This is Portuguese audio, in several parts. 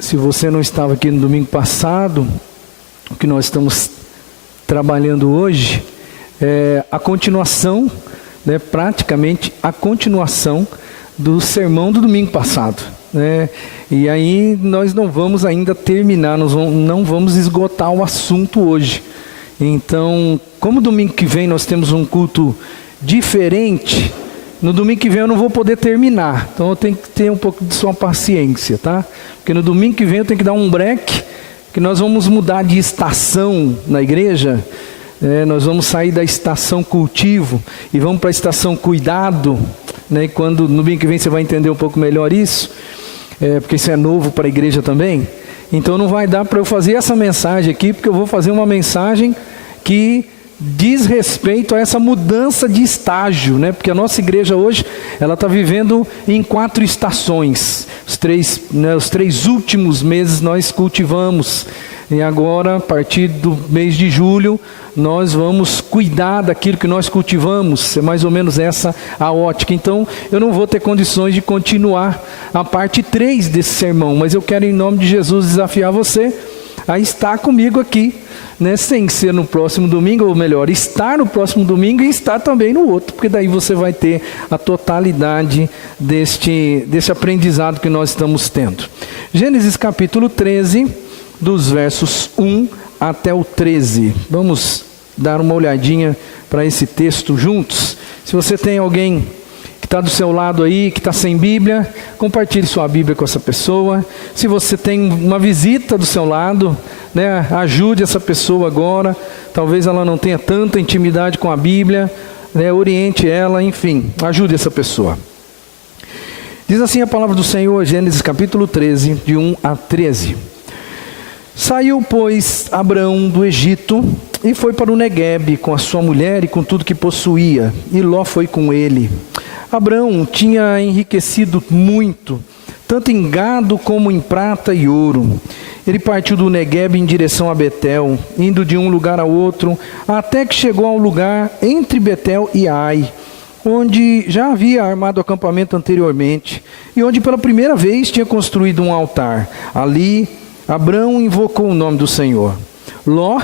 Se você não estava aqui no domingo passado, o que nós estamos trabalhando hoje é a continuação, né, praticamente a continuação do sermão do domingo passado, né? E aí nós não vamos ainda terminar, não vamos esgotar o assunto hoje. Então, como domingo que vem nós temos um culto diferente, no domingo que vem eu não vou poder terminar. Então eu tenho que ter um pouco de sua paciência, tá? Porque no domingo que vem eu tenho que dar um break, que nós vamos mudar de estação na igreja. Nós vamos sair da estação cultivo e vamos para a estação cuidado, né? E quando no domingo que vem você vai entender um pouco melhor isso, porque isso é novo para a igreja também. Então não vai dar para eu fazer essa mensagem aqui, porque eu vou fazer uma mensagem que diz respeito a essa mudança de estágio, né? Porque a nossa igreja hoje, ela está vivendo em 4 estações. Os três últimos meses nós cultivamos, e agora, a partir do mês de julho, nós vamos cuidar daquilo que nós cultivamos. É mais ou menos essa a ótica. Então, eu não vou ter condições de continuar a parte 3 desse sermão, mas eu quero, em nome de Jesus, desafiar você a estar comigo aqui, né, sem ser no próximo domingo, ou melhor, estar no próximo domingo e estar também no outro, porque daí você vai ter a totalidade desse aprendizado que nós estamos tendo. Gênesis capítulo 13, dos versos 1 até o 13. Vamos dar uma olhadinha para esse texto juntos. Se você tem alguém que está do seu lado aí, que está sem Bíblia, compartilhe sua Bíblia com essa pessoa. Se você tem uma visita do seu lado, né, ajude essa pessoa agora. Talvez ela não tenha tanta intimidade com a Bíblia, né, oriente ela, enfim, ajude essa pessoa. Diz assim a palavra do Senhor, Gênesis capítulo 13, de 1 a 13. Saiu, pois, Abrão do Egito e foi para o Neguebe com a sua mulher e com tudo que possuía, e Ló foi com ele. Abrão tinha enriquecido muito, tanto em gado como em prata e ouro. Ele partiu do Neguebe em direção a Betel, indo de um lugar a outro, até que chegou ao lugar entre Betel e Ai, onde já havia armado acampamento anteriormente, e onde pela primeira vez tinha construído um altar. Ali, Abrão invocou o nome do Senhor. Ló,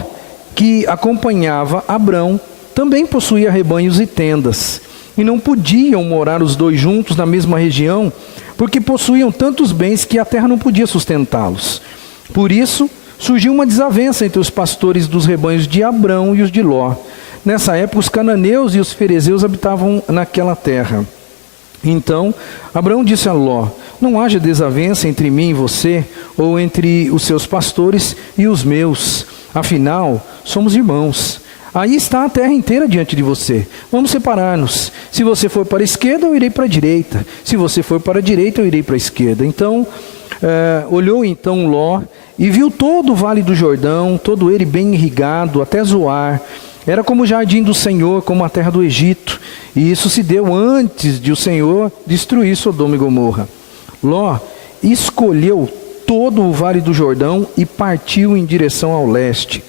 que acompanhava Abrão, também possuía rebanhos e tendas, e não podiam morar os dois juntos na mesma região, porque possuíam tantos bens que a terra não podia sustentá-los. Por isso, surgiu uma desavença entre os pastores dos rebanhos de Abrão e os de Ló. Nessa época, os cananeus e os ferezeus habitavam naquela terra. Então, Abrão disse a Ló: não haja desavença entre mim e você, ou entre os seus pastores e os meus. Afinal, somos irmãos. Aí está a terra inteira diante de você. Vamos separar-nos. Se você for para a esquerda, eu irei para a direita. Se você for para a direita, eu irei para a esquerda. Então, olhou então Ló e viu todo o vale do Jordão, todo ele bem irrigado, até Zoar. Era como o jardim do Senhor, como a terra do Egito. E isso se deu antes de o Senhor destruir Sodoma e Gomorra. Ló escolheu todo o vale do Jordão e partiu em direção ao leste.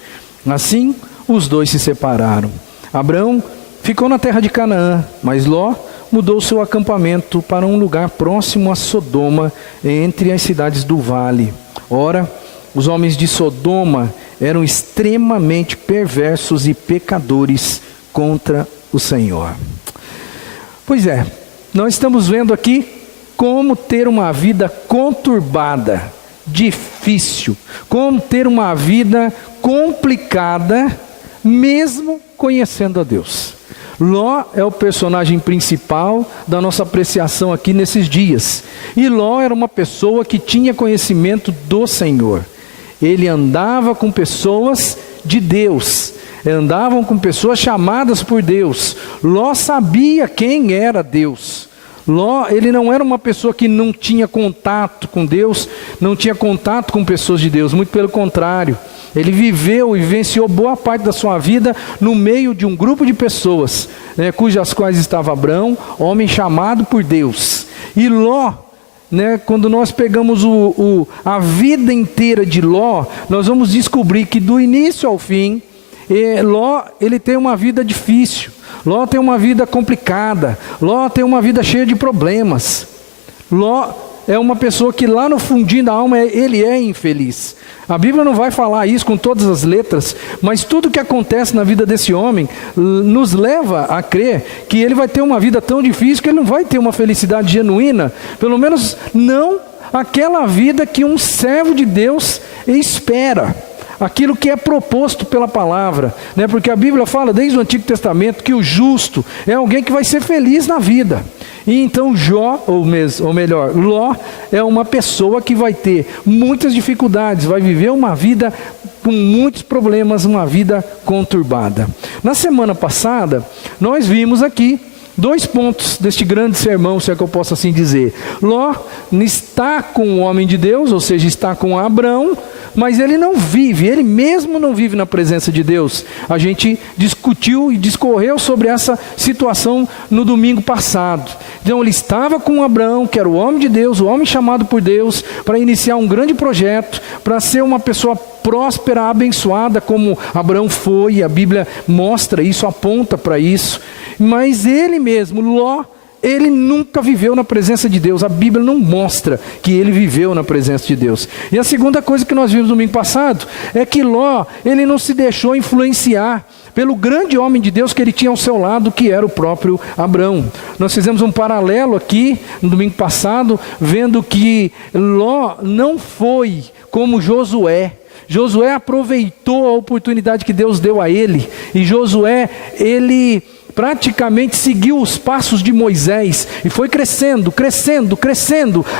Assim, os dois se separaram. Abrão ficou na terra de Canaã, mas Ló mudou seu acampamento para um lugar próximo a Sodoma, entre as cidades do vale. Ora, os homens de Sodoma eram extremamente perversos e pecadores contra o Senhor. Pois é, nós estamos vendo aqui como ter uma vida conturbada, difícil, como ter uma vida complicada, mesmo conhecendo a Deus. Ló é o personagem principal da nossa apreciação aqui nesses dias. E Ló era uma pessoa que tinha conhecimento do Senhor. Ele andava com pessoas de Deus, andavam com pessoas chamadas por Deus. Ló sabia quem era Deus. Ló, ele não era uma pessoa que não tinha contato com Deus, não tinha contato com pessoas de Deus, muito pelo contrário. Ele viveu e vivenciou boa parte da sua vida no meio de um grupo de pessoas, né, cujas quais estava Abrão, homem chamado por Deus. E Ló, né, quando nós pegamos a vida inteira de Ló, nós vamos descobrir que do início ao fim, Ló, ele tem uma vida difícil. Ló tem uma vida complicada. Ló tem uma vida cheia de problemas. Ló é uma pessoa que lá no fundinho da alma ele é infeliz. A Bíblia não vai falar isso com todas as letras, mas tudo que acontece na vida desse homem nos leva a crer que ele vai ter uma vida tão difícil que ele não vai ter uma felicidade genuína, pelo menos não aquela vida que um servo de Deus espera, aquilo que é proposto pela palavra, né? Porque a Bíblia fala desde o Antigo Testamento que o justo é alguém que vai ser feliz na vida. E então Ló é uma pessoa que vai ter muitas dificuldades, vai viver uma vida com muitos problemas, uma vida conturbada. Na semana passada, nós vimos aqui 2 pontos deste grande sermão, se é que eu posso assim dizer. Ló está com o homem de Deus, ou seja, está com Abrão, mas ele não vive, ele mesmo não vive na presença de Deus. A gente discutiu e discorreu sobre essa situação no domingo passado. Então ele estava com Abraão, que era o homem de Deus, o homem chamado por Deus, para iniciar um grande projeto, para ser uma pessoa próspera, abençoada, como Abraão foi, a Bíblia mostra isso, aponta para isso. Mas ele mesmo, Ló, ele nunca viveu na presença de Deus. A Bíblia não mostra que ele viveu na presença de Deus. E a segunda coisa que nós vimos no domingo passado é que Ló, ele não se deixou influenciar pelo grande homem de Deus que ele tinha ao seu lado, que era o próprio Abrão. Nós fizemos um paralelo aqui no domingo passado, vendo que Ló não foi como Josué. Josué aproveitou a oportunidade que Deus deu a ele, e Josué, ele praticamente seguiu os passos de Moisés, e foi crescendo,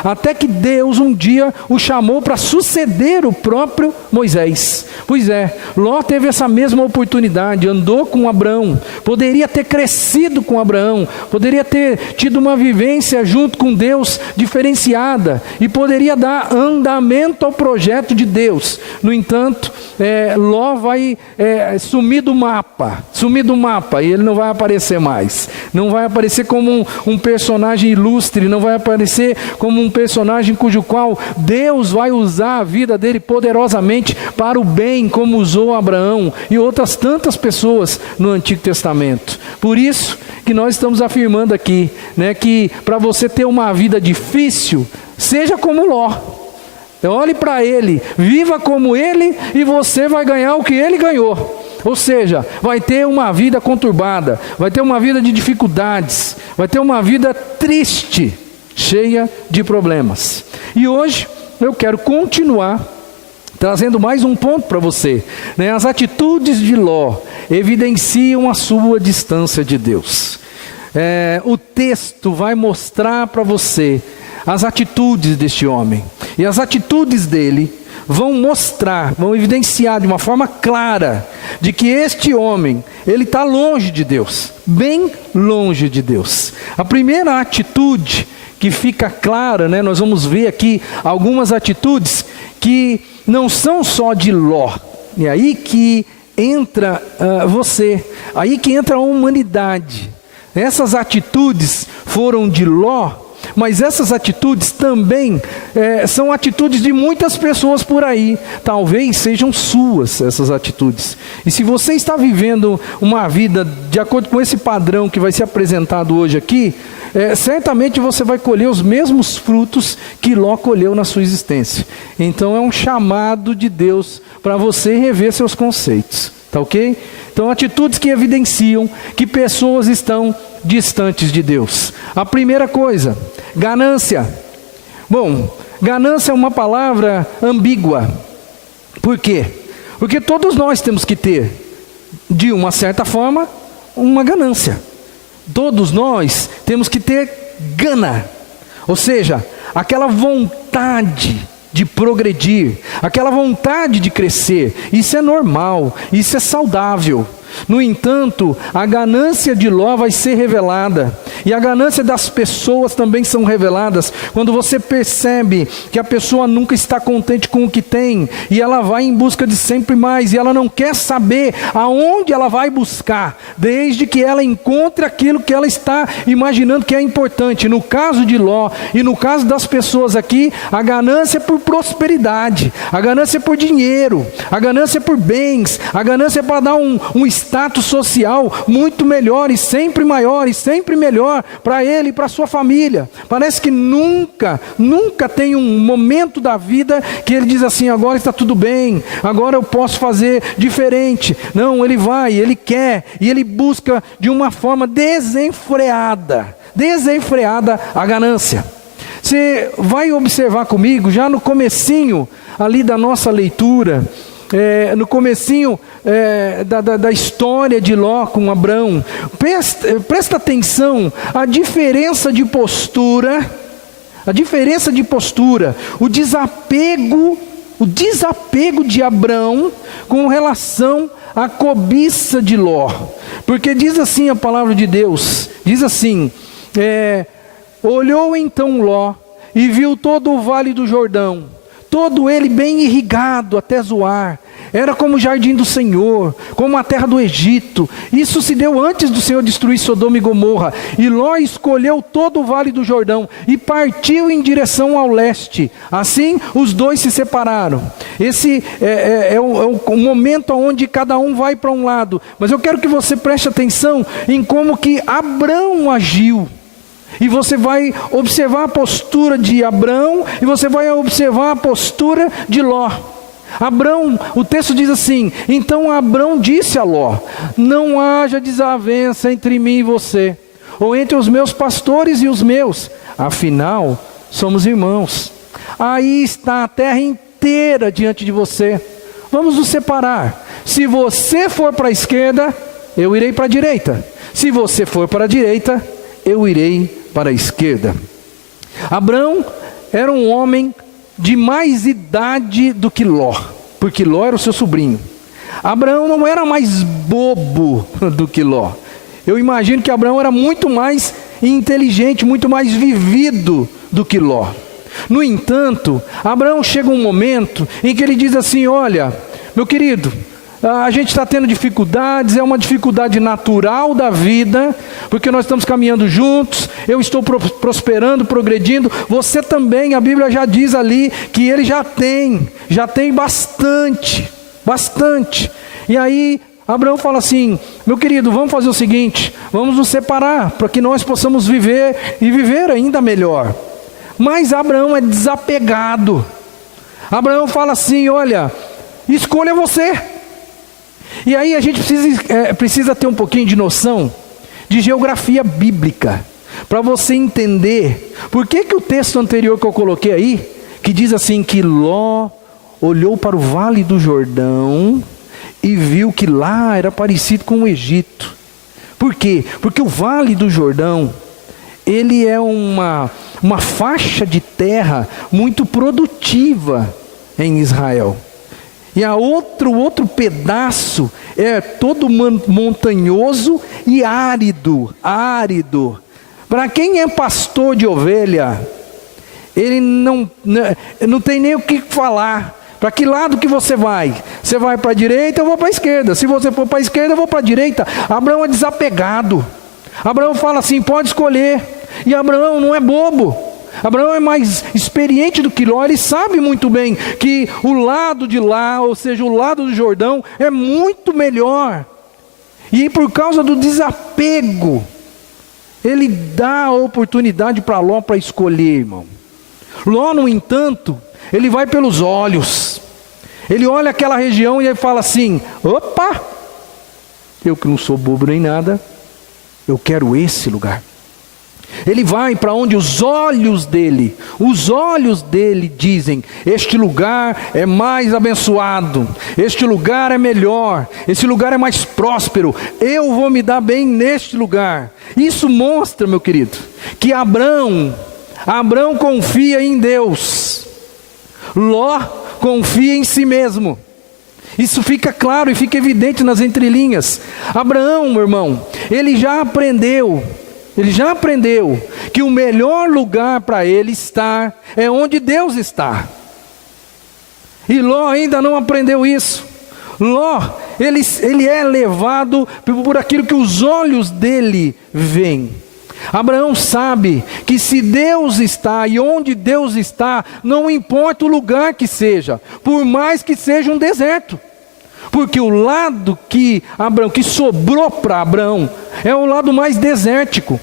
até que Deus um dia o chamou para suceder o próprio Moisés. Pois é, Ló teve essa mesma oportunidade, andou com Abraão, poderia ter crescido com Abraão, poderia ter tido uma vivência junto com Deus diferenciada, e poderia dar andamento ao projeto de Deus. No entanto, Ló vai sumir do mapa, e ele não vai aparecer mais, não vai aparecer como um personagem ilustre, não vai aparecer como um personagem cujo qual Deus vai usar a vida dele poderosamente para o bem, como usou Abraão e outras tantas pessoas no Antigo Testamento. Por isso que nós estamos afirmando aqui, né, que para você ter uma vida difícil, seja como Ló. Olhe para ele, viva como ele, e você vai ganhar o que ele ganhou. Ou seja, vai ter uma vida conturbada, vai ter uma vida de dificuldades, vai ter uma vida triste, cheia de problemas. E hoje eu quero continuar trazendo mais um ponto para você, né? As atitudes de Ló evidenciam a sua distância de Deus. O texto vai mostrar para você as atitudes deste homem, e as atitudes dele vão mostrar, vão evidenciar de uma forma clara, de que este homem, ele está longe de Deus, bem longe de Deus. A primeira atitude que fica clara, né, nós vamos ver aqui algumas atitudes que não são só de Ló, e aí que entra aí que entra a humanidade. Essas atitudes foram de Ló, mas essas atitudes também são atitudes de muitas pessoas por aí. Talvez sejam suas essas atitudes. E se você está vivendo uma vida de acordo com esse padrão que vai ser apresentado hoje aqui, certamente você vai colher os mesmos frutos que Ló colheu na sua existência. Então é um chamado de Deus para você rever seus conceitos. Tá ok? Então atitudes que evidenciam que pessoas estão distantes de Deus. A primeira coisa, ganância. Bom, ganância é uma palavra ambígua. Por quê? Porque todos nós temos que ter, de uma certa forma, uma ganância. Todos nós temos que ter gana, ou seja, aquela vontade de progredir, aquela vontade de crescer. Isso é normal, isso é saudável. No entanto, a ganância de Ló vai ser revelada, e a ganância das pessoas também são reveladas, quando você percebe que a pessoa nunca está contente com o que tem, e ela vai em busca de sempre mais, e ela não quer saber aonde ela vai buscar, desde que ela encontre aquilo que ela está imaginando que é importante. No caso de Ló, e no caso das pessoas aqui, a ganância é por prosperidade, a ganância é por dinheiro, a ganância é por bens, a ganância é para dar um status social muito melhor e sempre maior e sempre melhor para ele e para sua família. Parece que nunca tem um momento da vida que ele diz assim: agora está tudo bem, agora eu posso fazer diferente. Não, ele vai, ele quer e ele busca de uma forma desenfreada a ganância. Você vai observar comigo, já no comecinho ali da nossa leitura, no comecinho da história de Ló com Abrão, presta atenção à diferença de postura, o desapego de Abrão com relação à cobiça de Ló. Porque diz assim a palavra de Deus, diz assim: olhou então Ló e viu todo o vale do Jordão, todo ele bem irrigado até Zoar. Era como o jardim do Senhor, como a terra do Egito. Isso se deu antes do Senhor destruir Sodoma e Gomorra. E Ló escolheu todo o vale do Jordão e partiu em direção ao leste. Assim os dois se separaram. Esse é o momento onde cada um vai para um lado. Mas eu quero que você preste atenção em como que Abrão agiu. E você vai observar a postura de Abrão e você vai observar a postura de Ló. Abrão, o texto diz assim: então Abrão disse a Ló: não haja desavença entre mim e você, ou entre os meus pastores e os meus, afinal somos irmãos. Aí está a terra inteira diante de você, vamos nos separar. Se você for para a esquerda, eu irei para a direita. Se você for para a direita, eu irei para a esquerda. Abrão era um homem de mais idade do que Ló, porque Ló era o seu sobrinho. Abraão não era mais bobo do que Ló. Eu imagino que Abraão era muito mais inteligente, muito mais vivido do que Ló. No entanto, Abraão chega um momento em que ele diz assim: olha, meu querido, a gente está tendo dificuldades, é uma dificuldade natural da vida, porque nós estamos caminhando juntos, eu estou prosperando, progredindo, você também, a Bíblia já diz ali que ele já tem bastante. E aí Abraão fala assim: meu querido, vamos fazer o seguinte, vamos nos separar, para que nós possamos viver e viver ainda melhor. Mas Abraão é desapegado. Abraão fala assim: olha, escolha você. E aí a gente precisa ter um pouquinho de noção de geografia bíblica, para você entender por que o texto anterior que eu coloquei aí, que diz assim que Ló olhou para o vale do Jordão e viu que lá era parecido com o Egito. Por quê? Porque o vale do Jordão, ele é uma faixa de terra muito produtiva em Israel. E a outro pedaço é todo montanhoso e árido. Para quem é pastor de ovelha, ele não tem nem o que falar. Para que lado que você vai? Você vai para a direita, eu vou para a esquerda. Se você for para a esquerda, eu vou para a direita. Abraão é desapegado. Abraão fala assim: pode escolher. E Abraão não é bobo. Abraão é mais experiente do que Ló. Ele sabe muito bem que o lado de lá, ou seja, o lado do Jordão, é muito melhor. E por causa do desapego, ele dá a oportunidade para Ló para escolher, irmão. Ló, no entanto, ele vai pelos olhos. Ele olha aquela região e ele fala assim: opa, eu que não sou bobo nem nada, eu quero esse lugar. Ele vai para onde os olhos dele dizem: este lugar é mais abençoado, este lugar é melhor, este lugar é mais próspero, eu vou me dar bem neste lugar. Isso mostra, meu querido, que Abrão confia em Deus, Ló confia em si mesmo. Isso fica claro e fica evidente nas entrelinhas. Abraão, meu irmão, ele já aprendeu que o melhor lugar para ele estar é onde Deus está. E Ló ainda não aprendeu isso. Ló, ele é levado por aquilo que os olhos dele veem. Abraão sabe que se Deus está e onde Deus está, não importa o lugar que seja, por mais que seja um deserto, Porque o lado que sobrou para Abraão é o lado mais desértico.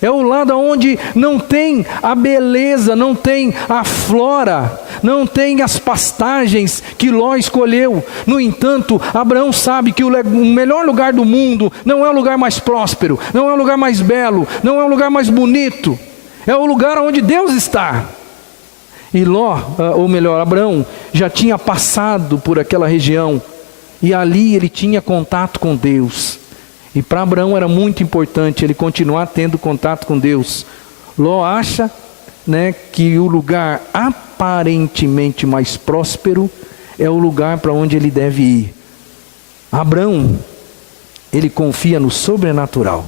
É o lado onde não tem a beleza, não tem a flora, não tem as pastagens que Ló escolheu. No entanto, Abraão sabe que o melhor lugar do mundo não é o lugar mais próspero, não é o lugar mais belo, não é o lugar mais bonito. É o lugar onde Deus está. E Abraão já tinha passado por aquela região. E ali ele tinha contato com Deus. E para Abraão era muito importante ele continuar tendo contato com Deus. Ló acha, que o lugar aparentemente mais próspero é o lugar para onde ele deve ir. Abraão, ele confia no sobrenatural.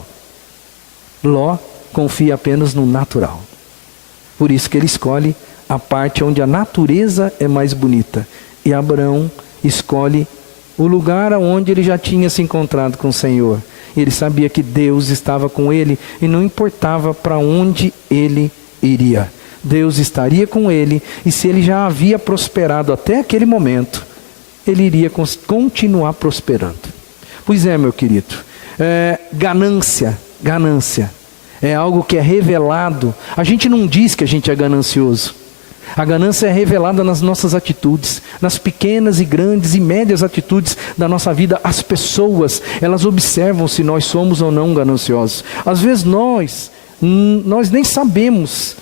Ló confia apenas no natural. Por isso que ele escolhe a parte onde a natureza é mais bonita. E Abraão escolhe o lugar onde ele já tinha se encontrado com o Senhor. Ele sabia que Deus estava com ele e não importava para onde ele iria. Deus estaria com ele, e se ele já havia prosperado até aquele momento, ele iria continuar prosperando. Pois é, meu querido, ganância é algo que é revelado. A gente não diz que a gente é ganancioso. A ganância é revelada nas nossas atitudes, nas pequenas e grandes e médias atitudes da nossa vida. As pessoas, elas observam se nós somos ou não gananciosos. Às vezes nós nem sabemos,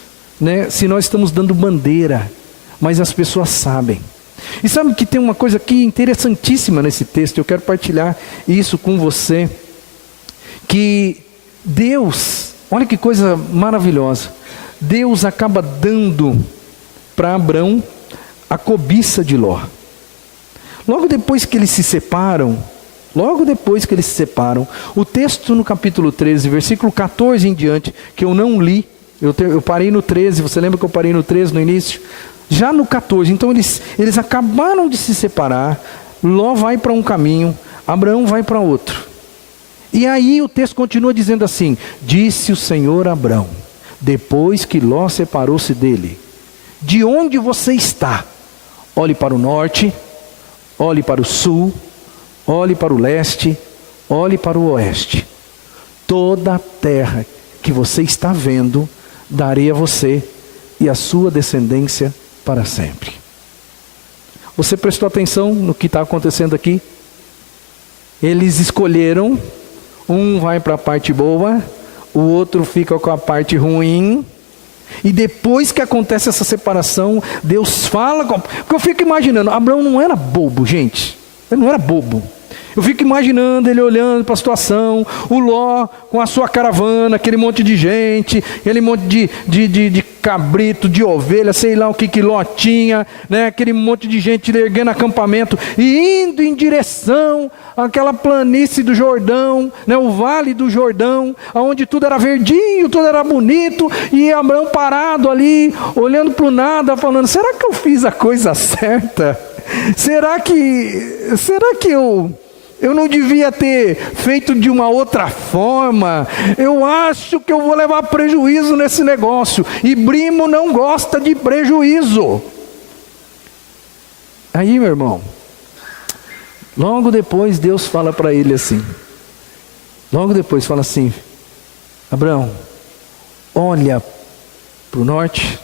se nós estamos dando bandeira, mas as pessoas sabem. E sabe que tem uma coisa aqui interessantíssima nesse texto, eu quero partilhar isso com você, que Deus, olha que coisa maravilhosa, Deus acaba dando para Abraão a cobiça de Ló. Logo depois que eles se separam, o texto no capítulo 13, versículo 14 em diante, que eu não li, eu parei no 13, você lembra que eu parei no 13 no início? Já no 14, então eles acabaram de se separar, Ló vai para um caminho, Abraão vai para outro. E aí o texto continua dizendo assim: disse o Senhor a Abraão, depois que Ló separou-se dele: de onde você está? Olhe para o norte, olhe para o sul, olhe para o leste, olhe para o oeste. Toda a terra que você está vendo, darei a você e a sua descendência para sempre. Você prestou atenção no que está acontecendo aqui? Eles escolheram, um vai para a parte boa, o outro fica com a parte ruim. E depois que acontece essa separação, Deus fala, porque eu fico imaginando, Abraão não era bobo, gente, ele não era bobo. Eu fico imaginando ele olhando para a situação, o Ló com a sua caravana, aquele monte de gente, aquele monte de cabrito, de ovelha, sei lá o que Ló tinha, aquele monte de gente erguendo acampamento e indo em direção àquela planície do Jordão, o vale do Jordão, onde tudo era verdinho, tudo era bonito, e Abraão parado ali, olhando para o nada, falando: será que eu fiz a coisa certa? Será que eu não devia ter feito de uma outra forma? Eu acho que eu vou levar prejuízo nesse negócio. E primo não gosta de prejuízo. Aí, meu irmão, logo depois Deus fala para ele assim. Abraão, olha para o norte,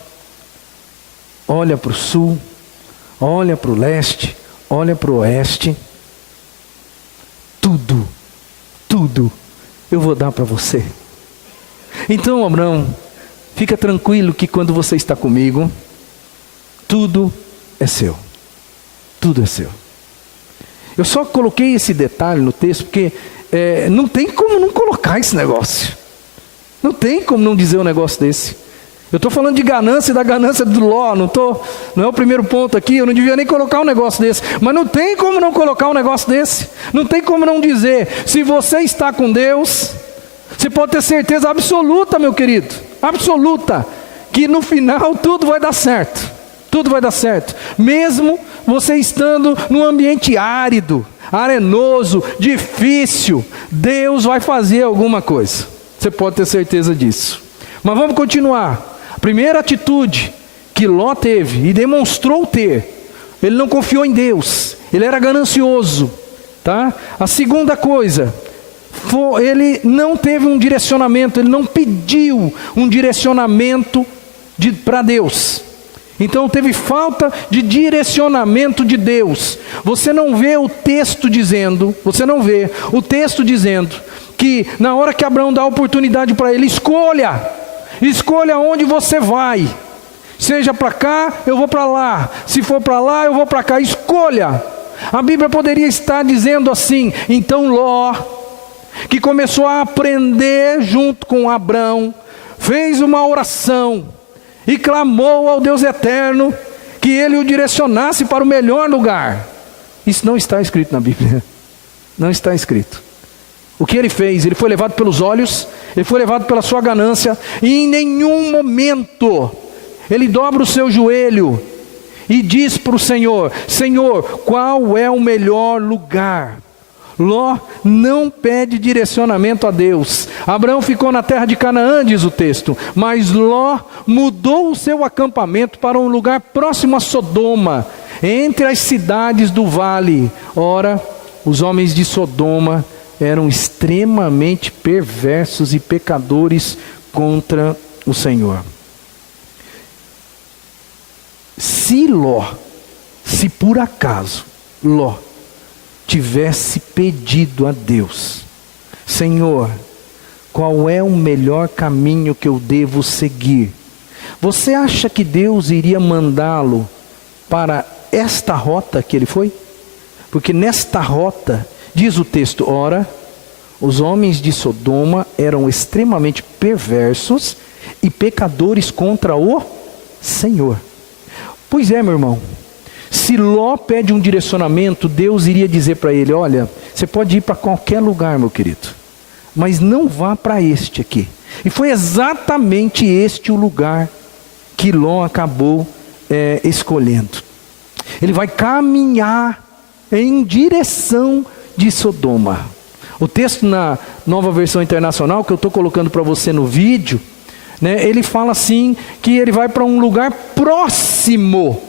olha para o sul, olha para o leste, olha para o oeste. Tudo eu vou dar para você. Então, Abraão, fica tranquilo que quando você está comigo, tudo é seu. Tudo é seu. Eu só coloquei esse detalhe no texto porque não tem como não colocar esse negócio. Não tem como não dizer um negócio desse. Eu estou falando de ganância e da ganância do Ló, não é o primeiro ponto aqui, eu não devia nem colocar um negócio desse, mas não tem como não colocar um negócio desse, não tem como não dizer: se você está com Deus, você pode ter certeza absoluta, meu querido, absoluta, que no final tudo vai dar certo, mesmo você estando num ambiente árido, arenoso, difícil, Deus vai fazer alguma coisa, você pode ter certeza disso. Mas vamos continuar. Primeira atitude que Ló teve e demonstrou ter, ele não confiou em Deus, ele era ganancioso, tá? A segunda coisa, ele não teve um direcionamento, ele não pediu um direcionamento para Deus. Então teve falta de direcionamento de Deus. Você não vê o texto dizendo que na hora que Abraão dá a oportunidade para ele, escolha onde você vai. Seja para cá, eu vou para lá. Se for para lá, eu vou para cá. Escolha. A Bíblia poderia estar dizendo assim: então Ló, que começou a aprender junto com Abraão, fez uma oração e clamou ao Deus eterno que ele o direcionasse para o melhor lugar. Isso não está escrito na Bíblia. Não está escrito. O que ele fez? Ele foi levado pelos olhos, ele foi levado pela sua ganância, e em nenhum momento ele dobra o seu joelho e diz para o Senhor: Senhor, qual é o melhor lugar? Ló não pede direcionamento a Deus. Abraão ficou na terra de Canaã, diz o texto, mas Ló mudou o seu acampamento para um lugar próximo a Sodoma, entre as cidades do vale. Ora, os homens de Sodoma eram extremamente perversos e pecadores contra o Senhor. Se por acaso Ló tivesse pedido a Deus: Senhor, qual é o melhor caminho que eu devo seguir? Você acha que Deus iria mandá-lo para esta rota que ele foi? Porque nesta rota, diz o texto, ora, os homens de Sodoma eram extremamente perversos e pecadores contra o Senhor. Pois é, meu irmão, se Ló pede um direcionamento, Deus iria dizer para ele: olha, você pode ir para qualquer lugar, meu querido, mas não vá para este aqui. E foi exatamente este o lugar que Ló acabou escolhendo. Ele vai caminhar em direção de Sodoma. O texto na Nova Versão Internacional, que eu estou colocando para você no vídeo, né, ele fala assim, que ele vai para um lugar próximo.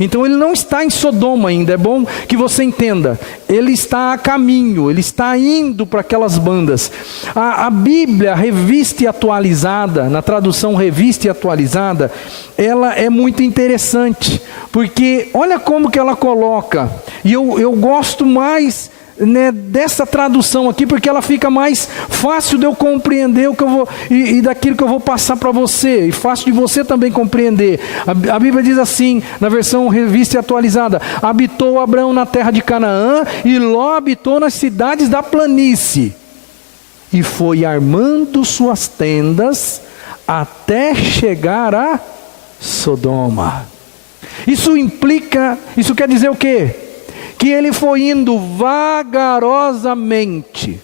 Então ele não está em Sodoma ainda, é bom que você entenda. Ele está a caminho, ele está indo para aquelas bandas. A Bíblia Revista e Atualizada, na tradução Revista e Atualizada, ela é muito interessante, porque olha como que ela coloca, e eu gosto mais, né, dessa tradução aqui, porque ela fica mais fácil de eu compreender o que eu vou, e daquilo que eu vou passar para você, e fácil de você também compreender. A Bíblia diz assim, na versão Revista e Atualizada: habitou Abraão na terra de Canaã, e Ló habitou nas cidades da planície, e foi armando suas tendas até chegar a Sodoma. Isso quer dizer o quê? Que ele foi indo vagarosamente.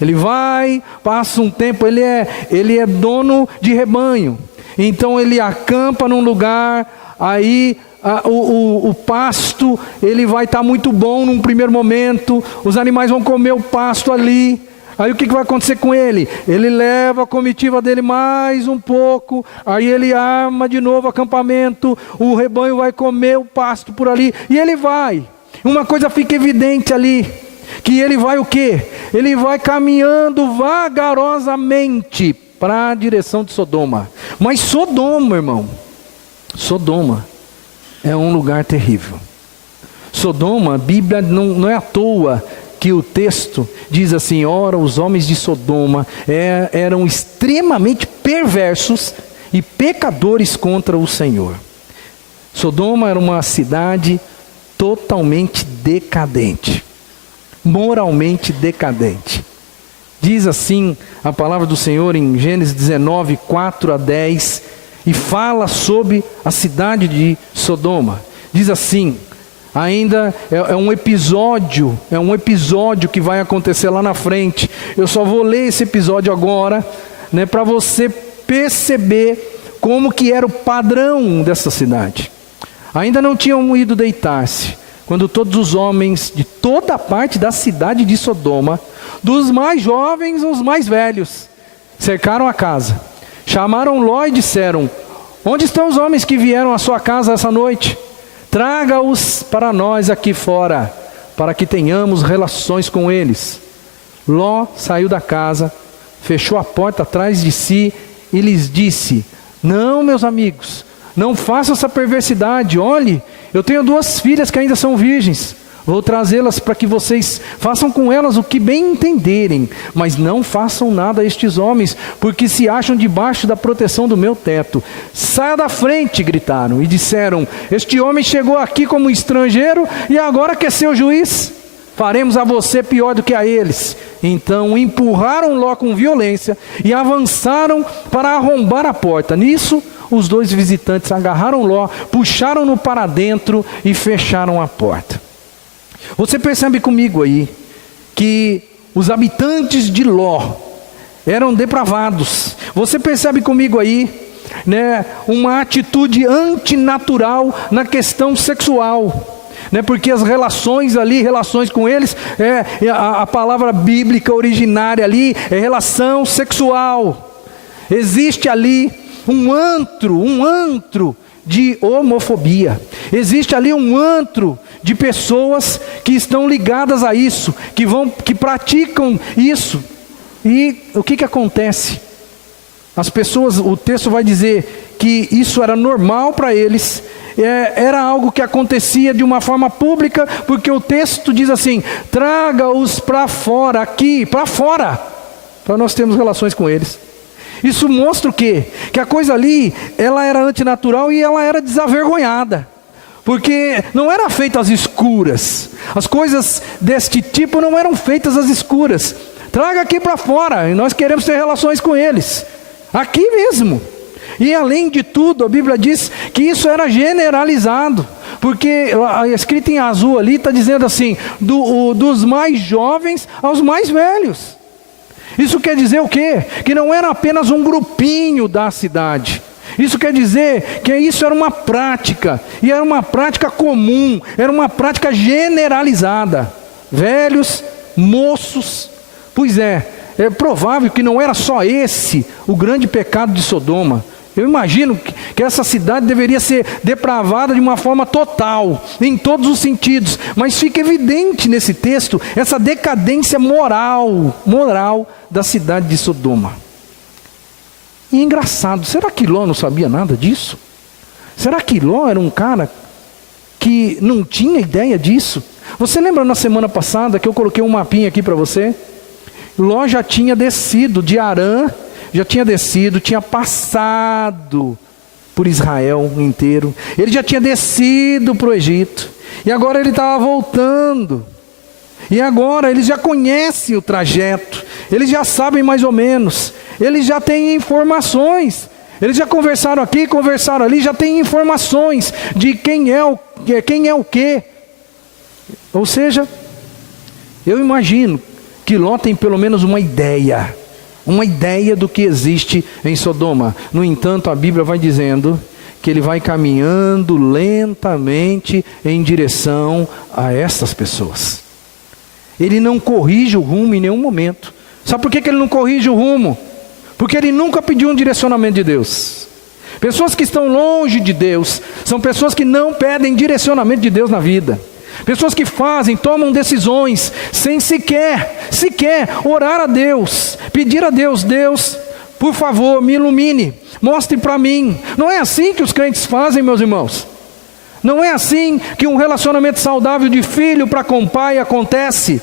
Ele vai, passa um tempo, ele é dono de rebanho. Então ele acampa num lugar, aí o pasto, ele vai estar muito bom num primeiro momento, os animais vão comer o pasto ali. Aí o que vai acontecer com ele? Ele leva a comitiva dele mais um pouco, aí ele arma de novo o acampamento, o rebanho vai comer o pasto por ali, e ele vai. Uma coisa fica evidente ali, que ele vai o quê? Ele vai caminhando vagarosamente para a direção de Sodoma. Mas Sodoma, irmão, Sodoma é um lugar terrível. Sodoma, a Bíblia não é à toa que o texto diz assim: ora, os homens de Sodoma eram extremamente perversos e pecadores contra o Senhor. Sodoma era uma cidade totalmente decadente, moralmente decadente. Diz assim a palavra do Senhor em Gênesis 19, 4-10, e fala sobre a cidade de Sodoma. Diz assim, ainda é um episódio que vai acontecer lá na frente. Eu só vou ler esse episódio agora, né, para você perceber como que era o padrão dessa cidade. Ainda não tinham ido deitar-se, quando todos os homens de toda a parte da cidade de Sodoma, dos mais jovens aos mais velhos, cercaram a casa. Chamaram Ló e disseram: onde estão os homens que vieram à sua casa essa noite? Traga-os para nós aqui fora, para que tenhamos relações com eles. Ló saiu da casa, fechou a porta atrás de si e lhes disse: não, meus amigos, não façam essa perversidade. Olhe, eu tenho 2 filhas que ainda são virgens. Vou trazê-las para que vocês façam com elas o que bem entenderem, mas não façam nada a estes homens, porque se acham debaixo da proteção do meu teto. Saia da frente, gritaram, e disseram: este homem chegou aqui como estrangeiro e agora quer ser o juiz? Faremos a você pior do que a eles. Então empurraram Ló com violência e avançaram para arrombar a porta. Nisso, os 2 visitantes agarraram Ló, puxaram-no para dentro e fecharam a porta. Você percebe comigo aí que os habitantes de Ló eram depravados. Você percebe comigo aí, né, uma atitude antinatural na questão sexual, né, porque as relações ali, relações com eles, a palavra bíblica originária ali é relação sexual. Existe ali um antro de homofobia. Existe ali um antro de pessoas que estão ligadas a isso, que praticam isso. E o que acontece? As pessoas, o texto vai dizer que isso era normal para eles, era algo que acontecia de uma forma pública, porque o texto diz assim: traga-os para fora, aqui, para fora, para nós termos relações com eles. Isso mostra o quê? Que a coisa ali, ela era antinatural e ela era desavergonhada. Porque não era feita às escuras. As coisas deste tipo não eram feitas às escuras. Traga aqui para fora, e nós queremos ter relações com eles. Aqui mesmo. E além de tudo, a Bíblia diz que isso era generalizado. Porque a escrita em azul ali está dizendo assim: dos mais jovens aos mais velhos. Isso quer dizer o quê? Que não era apenas um grupinho da cidade. Isso quer dizer que isso era uma prática, e era uma prática comum, era uma prática generalizada. Velhos, moços, pois é provável que não era só esse o grande pecado de Sodoma. Eu imagino que essa cidade deveria ser depravada de uma forma total, em todos os sentidos. Mas fica evidente nesse texto essa decadência moral da cidade de Sodoma. E é engraçado, será que Ló não sabia nada disso? Será que Ló era um cara que não tinha ideia disso? Você lembra na semana passada que eu coloquei um mapinha aqui para você? Ló já tinha descido de Harã, tinha passado por Israel inteiro. Ele já tinha descido para o Egito. E agora ele estava voltando. E agora eles já conhecem o trajeto. Eles já sabem mais ou menos. Eles já têm informações. Eles já conversaram aqui, conversaram ali, já têm informações de quem é o quê. Ou seja, eu imagino que Ló tem pelo menos uma ideia do que existe em Sodoma. No entanto, a Bíblia vai dizendo que ele vai caminhando lentamente em direção a essas pessoas. Ele não corrige o rumo em nenhum momento. Sabe por que ele não corrige o rumo? Porque ele nunca pediu um direcionamento de Deus. Pessoas que estão longe de Deus são pessoas que não pedem direcionamento de Deus na vida. Pessoas que tomam decisões sem sequer orar a Deus, pedir a Deus: Deus, por favor, me ilumine, mostre para mim. Não é assim que os crentes fazem, meus irmãos. Não é assim que um relacionamento saudável de filho para com pai acontece.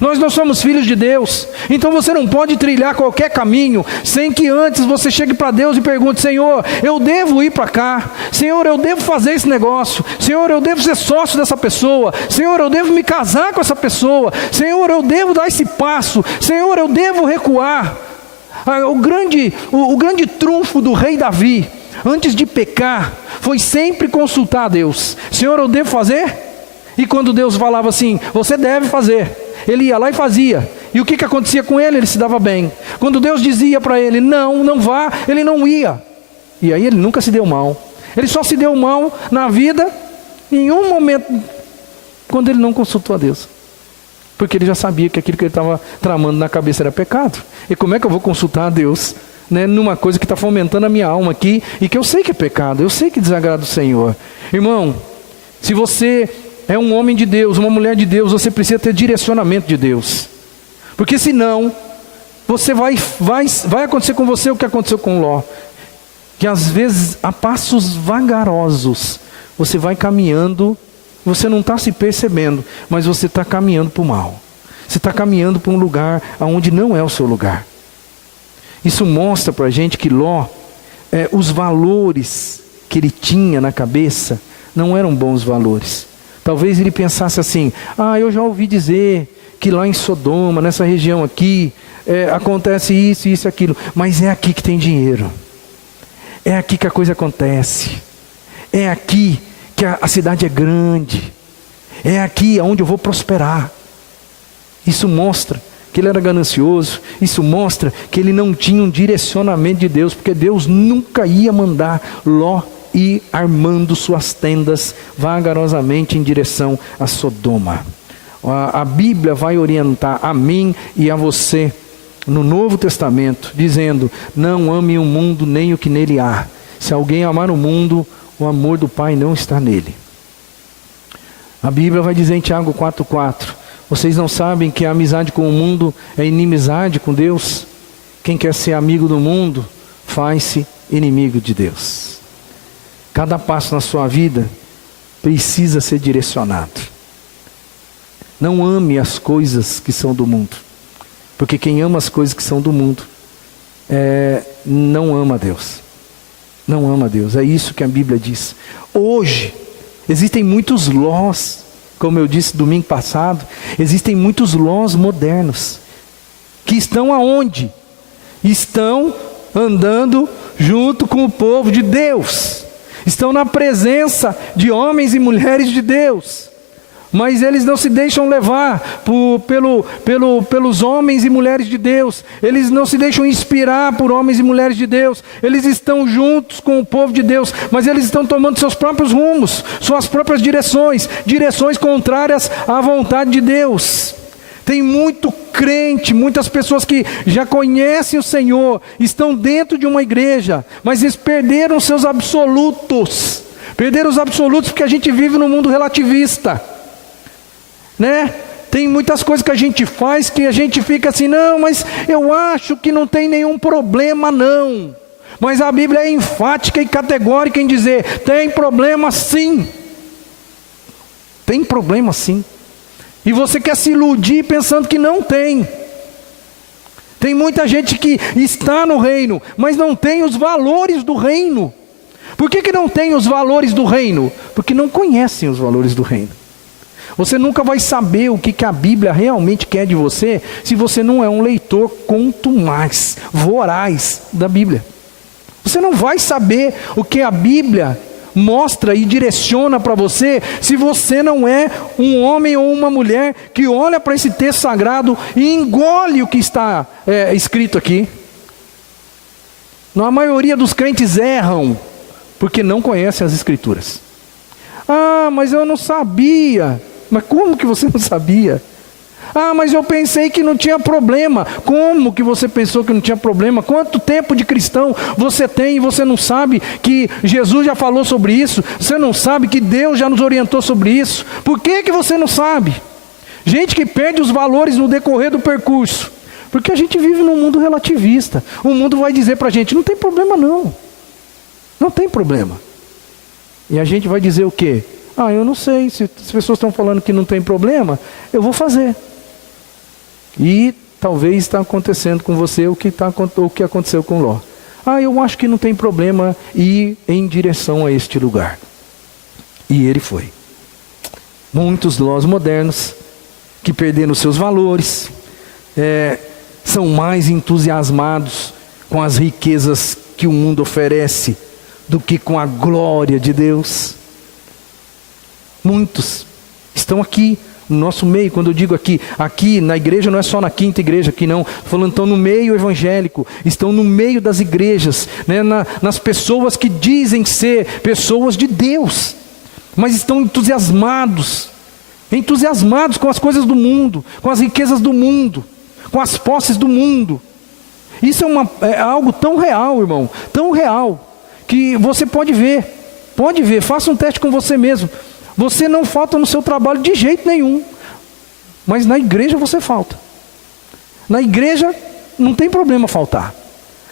Nós não somos filhos de Deus, então você não pode trilhar qualquer caminho sem que antes você chegue para Deus e pergunte: Senhor, eu devo ir para cá? Senhor, eu devo fazer esse negócio? Senhor, eu devo ser sócio dessa pessoa? Senhor, eu devo me casar com essa pessoa? Senhor, eu devo dar esse passo? Senhor, eu devo recuar? O grande trunfo do rei Davi, antes de pecar, foi sempre consultar a Deus: Senhor, eu devo fazer? E quando Deus falava assim: você deve fazer, ele ia lá e fazia. E o que acontecia com ele? Ele se dava bem. Quando Deus dizia para ele: não vá, ele não ia. E aí ele nunca se deu mal. Ele só se deu mal na vida em um momento, quando ele não consultou a Deus. Porque ele já sabia que aquilo que ele estava tramando na cabeça era pecado. E como é que eu vou consultar a Deus, né, numa coisa que está fomentando a minha alma aqui, e que eu sei que é pecado, eu sei que desagrada o Senhor? Irmão, se você é um homem de Deus, uma mulher de Deus, você precisa ter direcionamento de Deus. Porque senão, vai acontecer com você o que aconteceu com Ló. Que às vezes, a passos vagarosos, você vai caminhando, você não está se percebendo, mas você está caminhando para o mal. Você está caminhando para um lugar onde não é o seu lugar. Isso mostra para a gente que Ló, os valores que ele tinha na cabeça, não eram bons valores. Talvez ele pensasse assim, eu já ouvi dizer que lá em Sodoma, nessa região aqui, acontece isso, isso, aquilo. Mas é aqui que tem dinheiro. É aqui que a coisa acontece. É aqui que a cidade é grande. É aqui onde eu vou prosperar. Isso mostra que ele era ganancioso. Isso mostra que ele não tinha um direcionamento de Deus. Porque Deus nunca ia mandar Ló ir armando suas tendas vagarosamente em direção a Sodoma. A Bíblia vai orientar a mim e a você no Novo Testamento, dizendo, não ame o mundo nem o que nele há. Se alguém amar o mundo, o amor do Pai não está nele. A Bíblia vai dizer em Tiago 4,4, vocês não sabem que a amizade com o mundo é inimizade com Deus? Quem quer ser amigo do mundo, faz-se inimigo de Deus. Cada passo na sua vida precisa ser direcionado. Não ame as coisas que são do mundo. Porque quem ama as coisas que são do mundo, não ama a Deus. Não ama a Deus. É isso que a Bíblia diz. Hoje, existem muitos Lós, como eu disse domingo passado, existem muitos Lós modernos, que estão aonde? Estão andando junto com o povo de Deus. Estão na presença de homens e mulheres de Deus. Mas eles não se deixam levar pelos homens e mulheres de Deus. Eles não se deixam inspirar por homens e mulheres de Deus. Eles estão juntos com o povo de Deus, mas eles estão tomando seus próprios rumos, suas próprias direções contrárias à vontade de Deus. Tem muito crente, muitas pessoas que já conhecem o Senhor, estão dentro de uma igreja, mas eles perderam seus absolutos. Perderam os absolutos porque a gente vive num mundo relativista. Né? Tem muitas coisas que a gente faz que a gente fica assim, não, mas eu acho que não tem nenhum problema não. Mas a Bíblia é enfática e categórica em dizer, tem problema sim. Tem problema sim. E você quer se iludir pensando que não tem. Tem muita gente que está no reino, mas não tem os valores do reino. Por que não tem os valores do reino? Porque não conhecem os valores do reino. Você nunca vai saber o que a Bíblia realmente quer de você, se você não é um leitor contumaz, voraz da Bíblia. Você não vai saber o que a Bíblia mostra e direciona para você, se você não é um homem ou uma mulher que olha para esse texto sagrado e engole o que está escrito aqui. A maioria dos crentes erram, porque não conhecem as Escrituras. Mas eu não sabia. Mas como que você não sabia? Mas eu pensei que não tinha problema. Como que você pensou que não tinha problema? Quanto tempo de cristão você tem e você não sabe que Jesus já falou sobre isso? Você não sabe que Deus já nos orientou sobre isso? Por que você não sabe? Gente que perde os valores no decorrer do percurso. Porque a gente vive num mundo relativista. O mundo vai dizer para a gente, não tem problema não. Não tem problema. E a gente vai dizer o quê? Eu não sei, se as pessoas estão falando que não tem problema, eu vou fazer. E talvez está acontecendo com você o que aconteceu com Ló. Eu acho que não tem problema ir em direção a este lugar. E ele foi. Muitos Lós modernos, que perderam seus valores, são mais entusiasmados com as riquezas que o mundo oferece, do que com a glória de Deus. Muitos estão aqui no nosso meio. Quando eu digo aqui na igreja, não é só na quinta igreja aqui não, falando, estão no meio evangélico, estão no meio das igrejas, né, nas pessoas que dizem ser pessoas de Deus, mas estão entusiasmados com as coisas do mundo, com as riquezas do mundo, com as posses do mundo. Isso é algo tão real, irmão, tão real, que você pode ver, faça um teste com você mesmo. Você não falta no seu trabalho de jeito nenhum, mas na igreja você falta. Na igreja não tem problema faltar,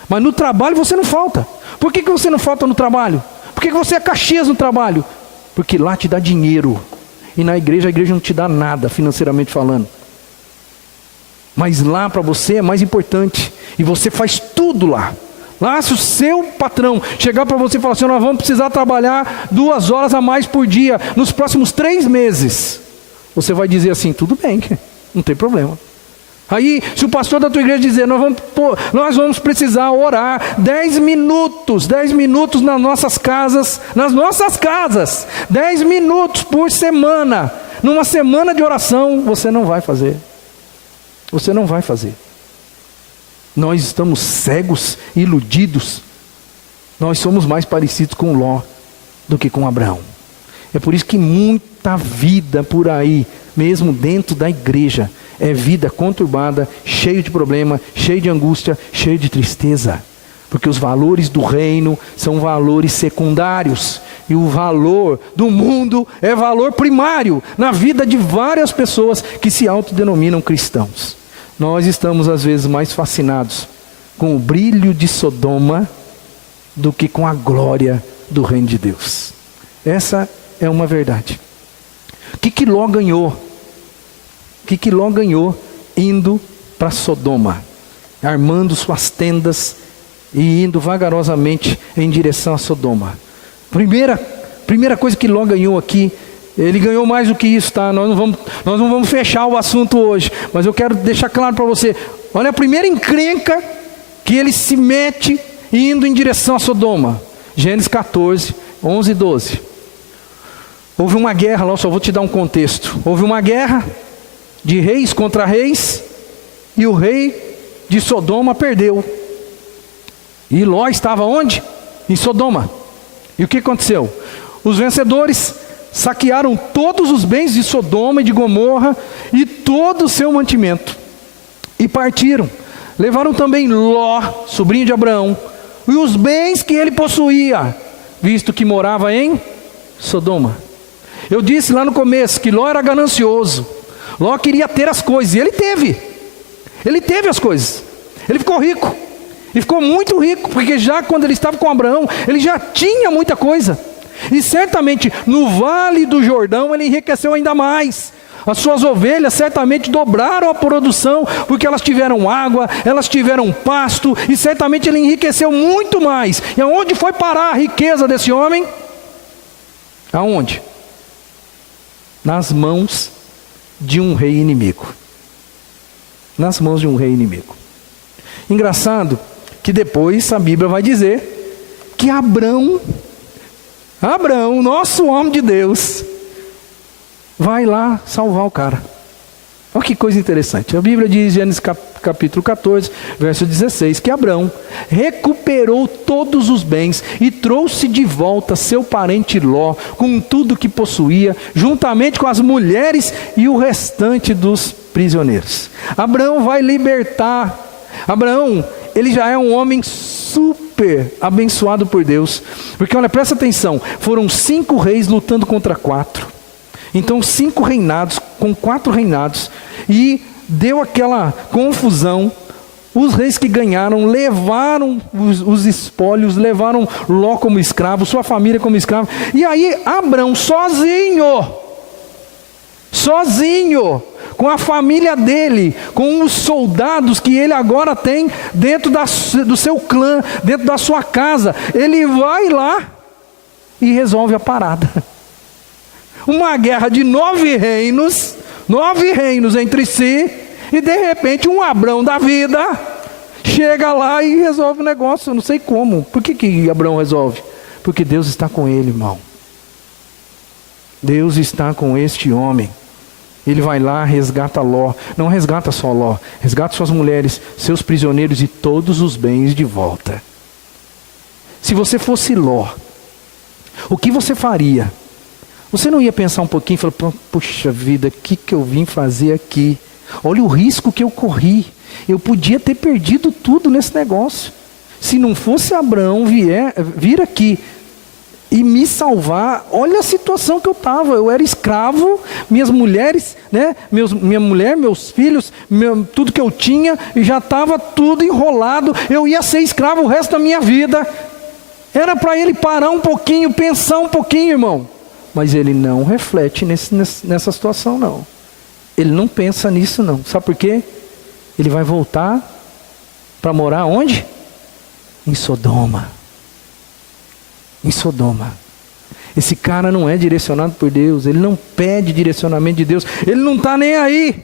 mas no trabalho você não falta. Por que você não falta no trabalho? Por que você é Caxias no trabalho? Porque lá te dá dinheiro, e na igreja, a igreja não te dá nada, financeiramente falando. Mas lá para você é mais importante, e você faz tudo lá. Lá, se o seu patrão chegar para você e falar assim: nós vamos precisar trabalhar 2 horas a mais por dia nos próximos 3 meses, você vai dizer assim: tudo bem, não tem problema. Aí, se o pastor da tua igreja dizer: nós vamos precisar orar 10 minutos nas nossas casas, 10 minutos por semana, numa semana de oração, você não vai fazer. Você não vai fazer. Nós estamos cegos, iludidos. Nós somos mais parecidos com Ló do que com Abraão. É por isso que muita vida por aí, mesmo dentro da igreja, é vida conturbada, cheio de problema, cheio de angústia, cheio de tristeza. Porque os valores do reino são valores secundários. E o valor do mundo é valor primário na vida de várias pessoas que se autodenominam cristãos. Nós estamos às vezes mais fascinados com o brilho de Sodoma do que com a glória do reino de Deus. Essa é uma verdade. O que Ló ganhou? O que Ló ganhou indo para Sodoma, armando suas tendas e indo vagarosamente em direção a Sodoma? Primeira coisa que Ló ganhou aqui, ele ganhou mais do que isso, tá? Nós não vamos fechar o assunto hoje, mas eu quero deixar claro para você. Olha a primeira encrenca que ele se mete indo em direção a Sodoma. Gênesis 14, 11 e 12. Houve uma guerra lá, eu só vou te dar um contexto. Houve uma guerra de reis contra reis, e o rei de Sodoma perdeu. E Ló estava onde? Em Sodoma. E o que aconteceu? Os vencedores saquearam todos os bens de Sodoma e de Gomorra e todo o seu mantimento, e partiram. Levaram também Ló, sobrinho de Abraão, e os bens que ele possuía, visto que morava em Sodoma. Eu disse lá no começo que Ló era ganancioso. Ló queria ter as coisas, e ele teve as coisas. Ele ficou rico, e ficou muito rico, porque já quando ele estava com Abraão, ele já tinha muita coisa. E certamente no Vale do Jordão ele enriqueceu ainda mais. As suas ovelhas certamente dobraram a produção, porque elas tiveram água, elas tiveram pasto, e certamente ele enriqueceu muito mais. E aonde foi parar a riqueza desse homem? Aonde? Nas mãos de um rei inimigo. Nas mãos de um rei inimigo. Engraçado que depois a Bíblia vai dizer que Abraão, nosso homem de Deus, vai lá salvar o cara. Olha que coisa interessante. A Bíblia diz, Gênesis capítulo 14, verso 16, que Abraão recuperou todos os bens e trouxe de volta seu parente Ló, com tudo que possuía, juntamente com as mulheres e o restante dos prisioneiros. Abraão vai libertar. Abraão, ele já é um homem super abençoado por Deus, porque olha, presta atenção, foram 5 reis lutando contra 4, então 5 reinados com 4 reinados, e deu aquela confusão. Os reis que ganharam levaram os espólios, levaram Ló como escravo, sua família como escravo, e aí Abraão sozinho, com a família dele, com os soldados que ele agora tem dentro do seu clã, dentro da sua casa, ele vai lá e resolve a parada. Uma guerra de 9 reinos entre si, e de repente um Abrão da vida chega lá e resolve o negócio. Eu não sei como. Por que Abrão resolve? Porque Deus está com ele, irmão. Deus está com este homem. Ele vai lá, resgata Ló. Não resgata só Ló, resgata suas mulheres, seus prisioneiros e todos os bens de volta. Se você fosse Ló, o que você faria? Você não ia pensar um pouquinho e falar: puxa vida, o que eu vim fazer aqui? Olha o risco que eu corri. Eu podia ter perdido tudo nesse negócio. Se não fosse Abraão vir aqui e me salvar. Olha a situação que eu estava. Eu era escravo, minhas mulheres, né? Minha mulher, meus filhos, tudo que eu tinha, e já estava tudo enrolado. Eu ia ser escravo o resto da minha vida. Era para ele parar um pouquinho, pensar um pouquinho, irmão. Mas ele não reflete nessa situação, não. Ele não pensa nisso, não. Sabe por quê? Ele vai voltar para morar onde? Em Sodoma. Em Sodoma. Esse cara não é direcionado por Deus. Ele não pede direcionamento de Deus. Ele não está nem aí.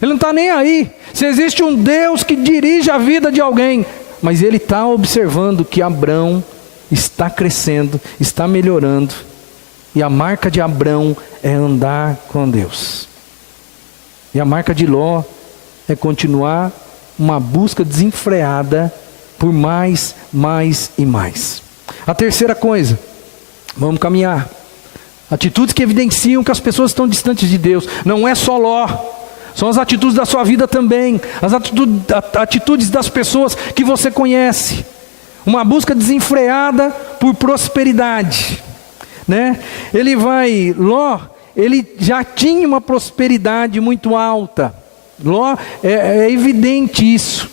Ele não está nem aí. Se existe um Deus que dirige a vida de alguém, mas ele está observando que Abrão está crescendo, está melhorando. E a marca de Abrão é andar com Deus. E a marca de Ló é continuar uma busca desenfreada por mais e mais. A terceira coisa, vamos caminhar. Atitudes que evidenciam que as pessoas estão distantes de Deus. Não é só Ló, são as atitudes da sua vida também. As atitudes das pessoas que você conhece. Uma busca desenfreada por prosperidade, né? Ló, ele já tinha uma prosperidade muito alta. Ló, é evidente isso.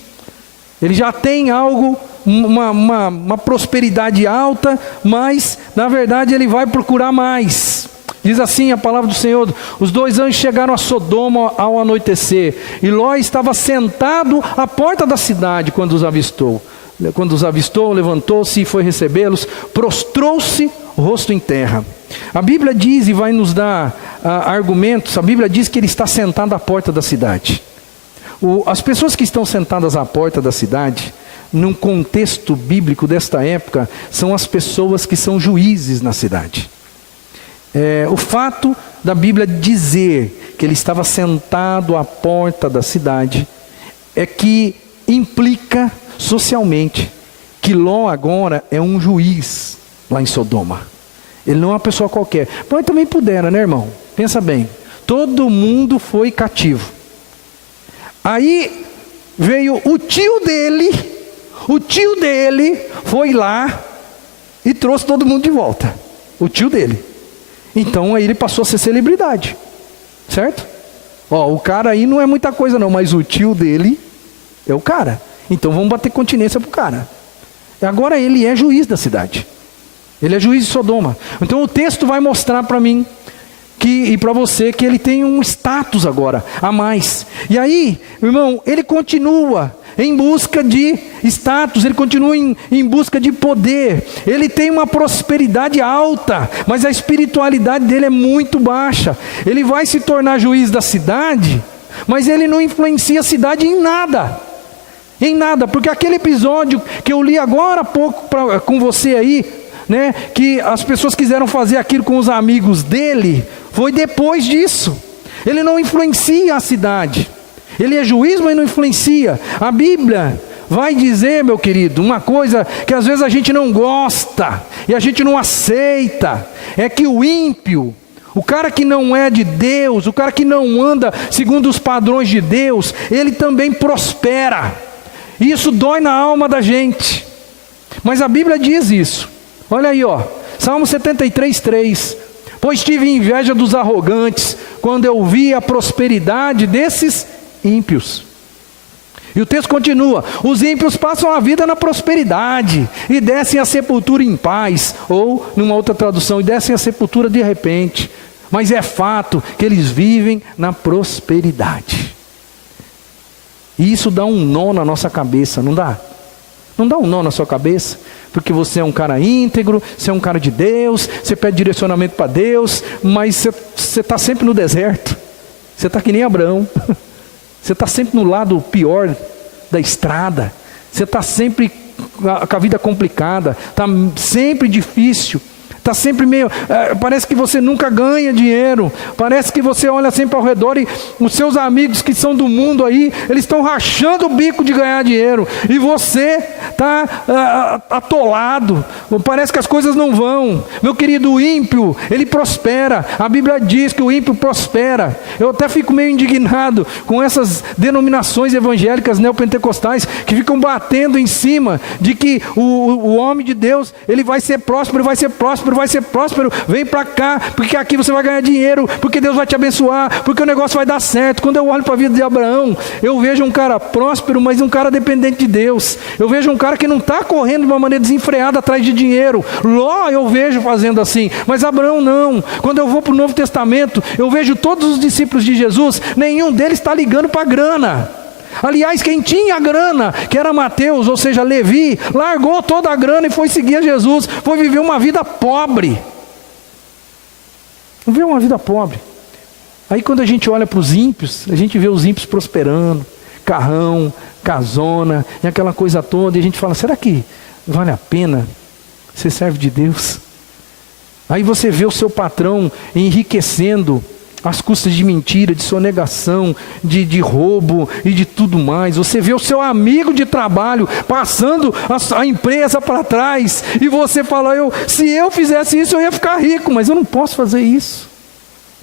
Ele já tem algo, uma prosperidade alta, mas na verdade ele vai procurar mais. Diz assim a palavra do Senhor: os 2 anjos chegaram a Sodoma ao anoitecer, e Ló estava sentado à porta da cidade quando os avistou. Quando os avistou, levantou-se e foi recebê-los, prostrou-se o rosto em terra. A Bíblia diz, e vai nos dar argumentos, a Bíblia diz que ele está sentado à porta da cidade. As pessoas que estão sentadas à porta da cidade, num contexto bíblico desta época, são as pessoas que são juízes na cidade. O fato da Bíblia dizer que ele estava sentado à porta da cidade, é que implica socialmente que Ló agora é um juiz lá em Sodoma. Ele não é uma pessoa qualquer. Mas também pudera, né, irmão? Pensa bem, todo mundo foi cativo. Aí veio o tio dele foi lá e trouxe todo mundo de volta. O tio dele. Então aí ele passou a ser celebridade, certo? O cara aí não é muita coisa não, mas o tio dele é o cara. Então vamos bater continência pro cara. Agora ele é juiz da cidade. Ele é juiz de Sodoma. Então o texto vai mostrar para mim e para você que ele tem um status agora a mais. E aí, irmão, ele continua em busca de status, ele continua em busca de poder. Ele tem uma prosperidade alta, mas a espiritualidade dele é muito baixa. Ele vai se tornar juiz da cidade, mas ele não influencia a cidade em nada. Em nada, porque aquele episódio que eu li agora há pouco com você aí, né, que as pessoas quiseram fazer aquilo com os amigos dele, foi depois disso. Ele não influencia a cidade. Ele é juiz, mas não influencia. A Bíblia vai dizer, meu querido, uma coisa que às vezes a gente não gosta e a gente não aceita, é que o ímpio, o cara que não é de Deus, o cara que não anda segundo os padrões de Deus, ele também prospera. E isso dói na alma da gente. Mas a Bíblia diz isso. Olha aí, Salmo 73:3. Pois tive inveja dos arrogantes, quando eu vi a prosperidade desses ímpios. E o texto continua: os ímpios passam a vida na prosperidade e descem à sepultura em paz. Ou, numa outra tradução, e descem à sepultura de repente. Mas é fato que eles vivem na prosperidade. E isso dá um nó na nossa cabeça, não dá? Não dá um nó na sua cabeça? Porque você é um cara íntegro, você é um cara de Deus, você pede direcionamento para Deus, mas você está sempre no deserto. Você está que nem Abraão. Você está sempre no lado pior da estrada. Você está sempre com a vida complicada, está sempre difícil. Está sempre meio, parece que você nunca ganha dinheiro, parece que você olha sempre ao redor e os seus amigos que são do mundo aí, eles estão rachando o bico de ganhar dinheiro, e você está atolado, parece que as coisas não vão. Meu querido, o ímpio, ele prospera. A Bíblia diz que o ímpio prospera. Eu até fico meio indignado com essas denominações evangélicas neopentecostais que ficam batendo em cima de que o homem de Deus, ele vai ser próspero, vai ser próspero, vai ser próspero, vem para cá, porque aqui você vai ganhar dinheiro, porque Deus vai te abençoar, porque o negócio vai dar certo. Quando eu olho para a vida de Abraão, eu vejo um cara próspero, mas um cara dependente de Deus. Eu vejo um cara que não está correndo de uma maneira desenfreada atrás de dinheiro. Ló eu vejo fazendo assim, mas Abraão não. Quando eu vou para o Novo Testamento, eu vejo todos os discípulos de Jesus, nenhum deles está ligando para a grana. Aliás, quem tinha grana, que era Mateus, ou seja, Levi, largou toda a grana e foi seguir a Jesus, foi viver uma vida pobre. Viveu uma vida pobre. Aí quando a gente olha para os ímpios, a gente vê os ímpios prosperando, carrão, casona, e aquela coisa toda, e a gente fala, será que vale a pena ser servo de Deus? Aí você vê o seu patrão enriquecendo, às custas de mentira, de sonegação, de roubo e de tudo mais. Você vê o seu amigo de trabalho passando a empresa para trás, e você fala, se eu fizesse isso eu ia ficar rico, mas eu não posso fazer isso.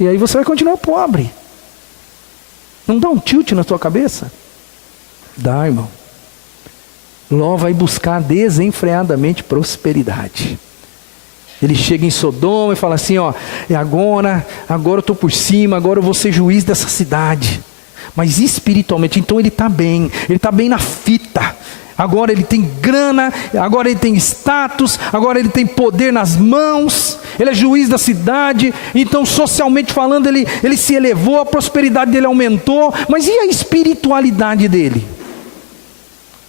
E aí você vai continuar pobre. Não dá um tilt na sua cabeça? Dá, irmão. Ló vai buscar desenfreadamente prosperidade. Ele chega em Sodoma e fala assim, agora eu estou por cima, agora eu vou ser juiz dessa cidade. Mas espiritualmente, então ele está bem na fita. Agora ele tem grana, agora ele tem status, agora ele tem poder nas mãos, ele é juiz da cidade, então socialmente falando ele se elevou, a prosperidade dele aumentou, mas e a espiritualidade dele?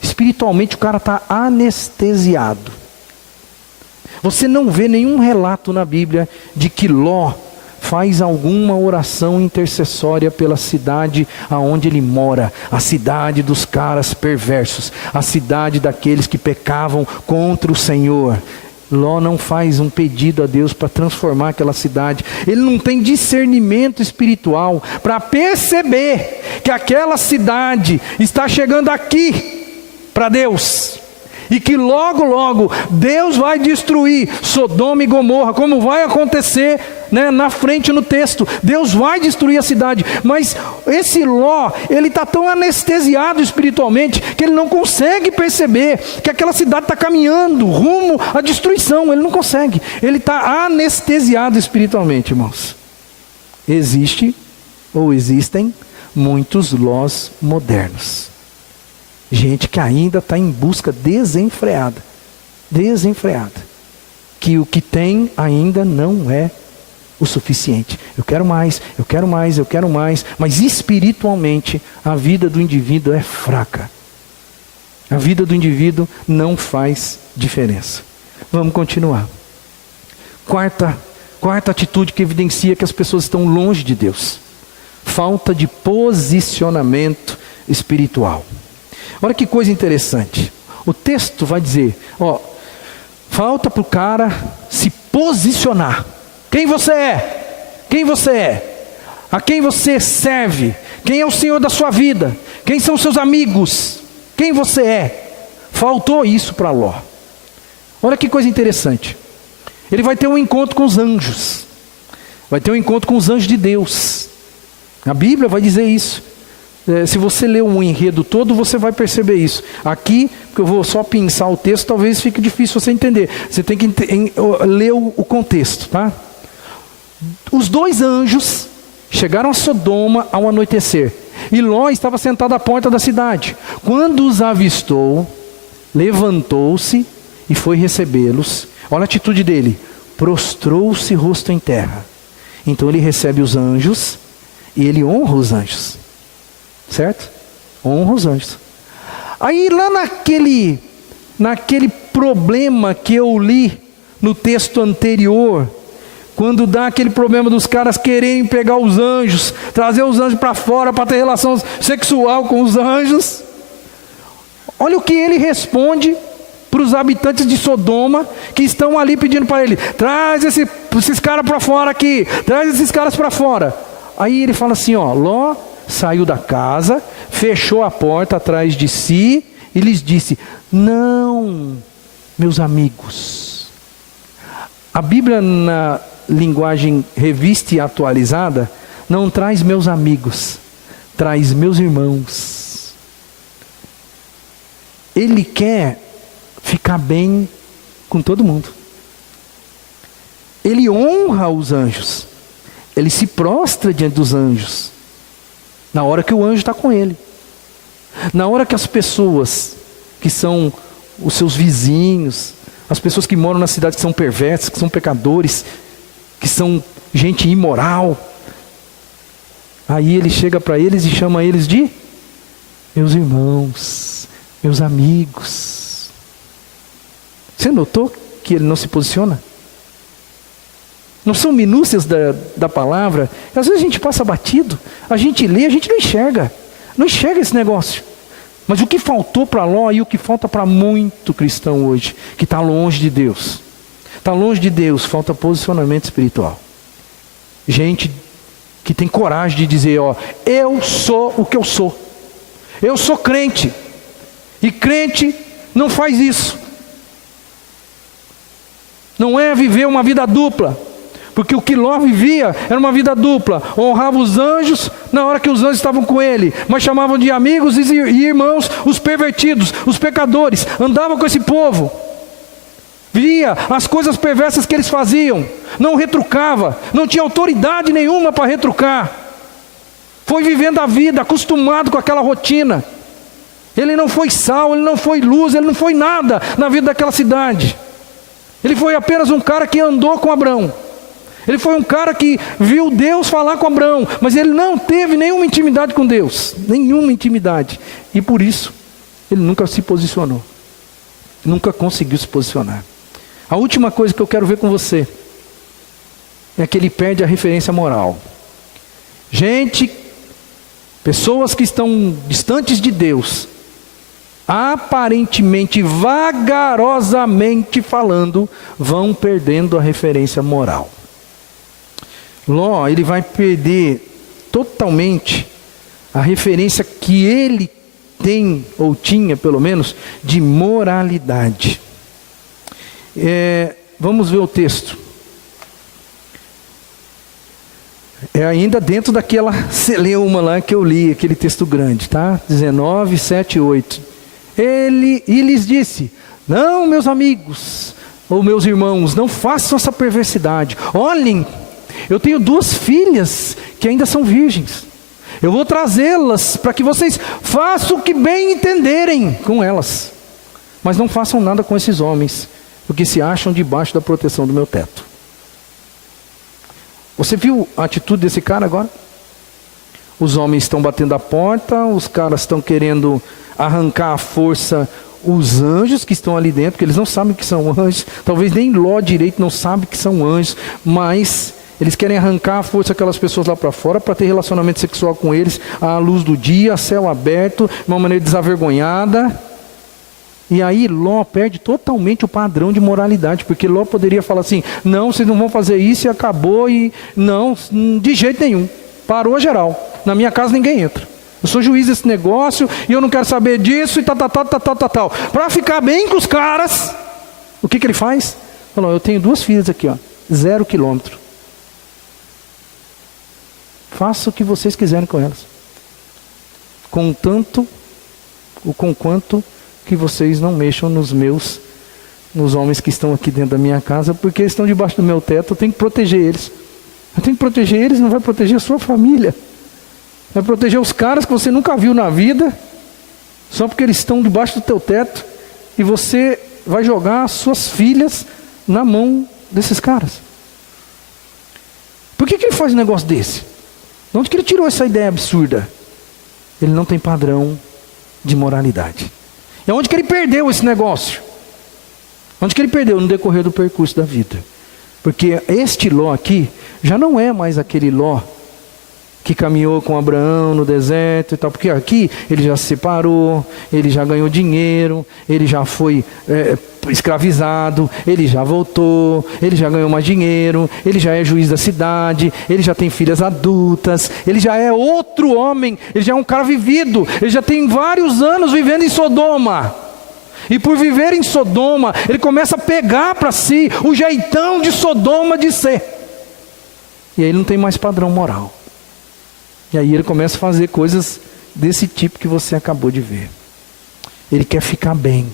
Espiritualmente o cara está anestesiado. Você não vê nenhum relato na Bíblia de que Ló faz alguma oração intercessória pela cidade aonde ele mora, a cidade dos caras perversos, a cidade daqueles que pecavam contra o Senhor. Ló não faz um pedido a Deus para transformar aquela cidade. Ele não tem discernimento espiritual para perceber que aquela cidade está chegando aqui para Deus. E que logo, logo, Deus vai destruir Sodoma e Gomorra, como vai acontecer, na frente no texto. Deus vai destruir a cidade. Mas esse Ló, ele está tão anestesiado espiritualmente, que ele não consegue perceber que aquela cidade está caminhando rumo à destruição. Ele não consegue. Ele está anestesiado espiritualmente, irmãos. Existem muitos Lós modernos. Gente que ainda está em busca desenfreada, que o que tem ainda não é o suficiente. Eu quero mais, mas espiritualmente a vida do indivíduo é fraca. A vida do indivíduo não faz diferença. Vamos continuar. Quarta atitude que evidencia que as pessoas estão longe de Deus: falta de posicionamento espiritual. Olha que coisa interessante. O texto vai dizer, falta para o cara se posicionar. Quem você é? Quem você é? A quem você serve? Quem é o Senhor da sua vida? Quem são seus amigos? Quem você é? Faltou isso para Ló. Olha que coisa interessante. Ele vai ter um encontro com os anjos. Vai ter um encontro com os anjos de Deus. A Bíblia vai dizer isso. Se você ler o enredo todo, você vai perceber isso. Aqui, porque eu vou só pinçar o texto, talvez fique difícil você entender. Você tem que ler o contexto, tá? Os dois anjos chegaram a Sodoma ao anoitecer, e Ló estava sentado à porta da cidade. Quando os avistou, levantou-se e foi recebê-los. Olha a atitude dele: prostrou-se rosto em terra. Então ele recebe os anjos e ele honra os anjos. Certo? Honra os anjos. Aí lá naquele problema que eu li no texto anterior, quando dá aquele problema dos caras quererem pegar os anjos, trazer os anjos para fora para ter relação sexual com os anjos, olha o que ele responde para os habitantes de Sodoma, que estão ali pedindo para ele: traz esses caras para fora aqui, traz esses caras para fora. Aí ele fala assim, Ló saiu da casa, fechou a porta atrás de si e lhes disse: não, meus amigos. A Bíblia, na linguagem revista e atualizada, não traz meus amigos, traz meus irmãos. Ele quer ficar bem com todo mundo. ele honra os anjos. Ele se prostra diante dos anjos. Na hora que o anjo está com ele. Na hora que as pessoas que são os seus vizinhos, as pessoas que moram na cidade que são perversas, que são pecadores, que são gente imoral, aí ele chega para eles e chama eles de meus irmãos, meus amigos. Você notou que ele não se posiciona? Não são minúcias da palavra. Às vezes a gente passa batido, a gente lê, a gente não enxerga esse negócio. Mas o que faltou para Ló e o que falta para muito cristão hoje, que está longe de Deus. Está longe de Deus, falta posicionamento espiritual. Gente que tem coragem de dizer, ó, eu sou o que eu sou. Eu sou crente. E crente não faz isso. Não é viver uma vida dupla. Porque o que Ló vivia era uma vida dupla. Honrava os anjos na hora que os anjos estavam com ele, mas chamavam de amigos e irmãos os pervertidos, os pecadores. Andava com esse povo, via as coisas perversas que eles faziam, não retrucava, não tinha autoridade nenhuma para retrucar. Foi vivendo a vida, acostumado com aquela rotina. Ele não foi sal, ele não foi luz, ele não foi nada na vida daquela cidade. Ele foi apenas um cara que andou com Abrão. Ele foi um cara que viu Deus falar com Abraão, mas ele não teve nenhuma intimidade com Deus, nenhuma intimidade. E por isso, ele nunca se posicionou, nunca conseguiu se posicionar. A última coisa que eu quero ver com você é que ele perde a referência moral. Gente, pessoas que estão distantes de Deus, aparentemente, vagarosamente falando, vão perdendo a referência moral. Ló, ele vai perder totalmente a referência que ele tem, ou tinha pelo menos, de moralidade. Vamos ver o texto. É ainda dentro daquela celeuma lá que eu li, aquele texto grande, tá? 19, 7 e 8. E lhes disse, não, meus amigos, ou meus irmãos, não façam essa perversidade. Olhem, eu tenho 2 filhas que ainda são virgens. Eu vou trazê-las para que vocês façam o que bem entenderem com elas. Mas não façam nada com esses homens, porque se acham debaixo da proteção do meu teto. Você viu a atitude desse cara agora? Os homens estão batendo a porta, os caras estão querendo arrancar à força os anjos que estão ali dentro, porque eles não sabem que são anjos. Talvez nem Ló direito não sabe que são anjos, mas eles querem arrancar à força aquelas pessoas lá para fora para ter relacionamento sexual com eles à luz do dia, a céu aberto, de uma maneira desavergonhada. E aí Ló perde totalmente o padrão de moralidade, porque Ló poderia falar assim, não, vocês não vão fazer isso e acabou, e não, de jeito nenhum, parou geral, na minha casa ninguém entra, eu sou juiz desse negócio e eu não quero saber disso e tal. Para ficar bem com os caras, o que ele faz? Falou, eu tenho 2 filhas aqui, ó, 0 quilômetro, faça o que vocês quiserem com elas, conquanto que vocês não mexam nos homens que estão aqui dentro da minha casa, porque eles estão debaixo do meu teto, eu tenho que proteger eles. Eu tenho que proteger eles, não vai proteger a sua família. Vai proteger os caras que você nunca viu na vida, só porque eles estão debaixo do teu teto, e você vai jogar as suas filhas na mão desses caras. Por que ele faz um negócio desse? De onde que ele tirou essa ideia absurda? Ele não tem padrão de moralidade. E onde que ele perdeu esse negócio? Onde que ele perdeu? No decorrer do percurso da vida. Porque este Ló aqui, já não é mais aquele Ló que caminhou com Abraão no deserto e tal. Porque aqui ele já se separou, ele já ganhou dinheiro, ele já foi escravizado, ele já voltou, ele já ganhou mais dinheiro, ele já é juiz da cidade, ele já tem filhas adultas, ele já é outro homem, ele já é um cara vivido, ele já tem vários anos vivendo em Sodoma. E por viver em Sodoma, ele começa a pegar para si o jeitão de Sodoma de ser. E aí ele não tem mais padrão moral. E aí ele começa a fazer coisas desse tipo que você acabou de ver. Ele quer ficar bem.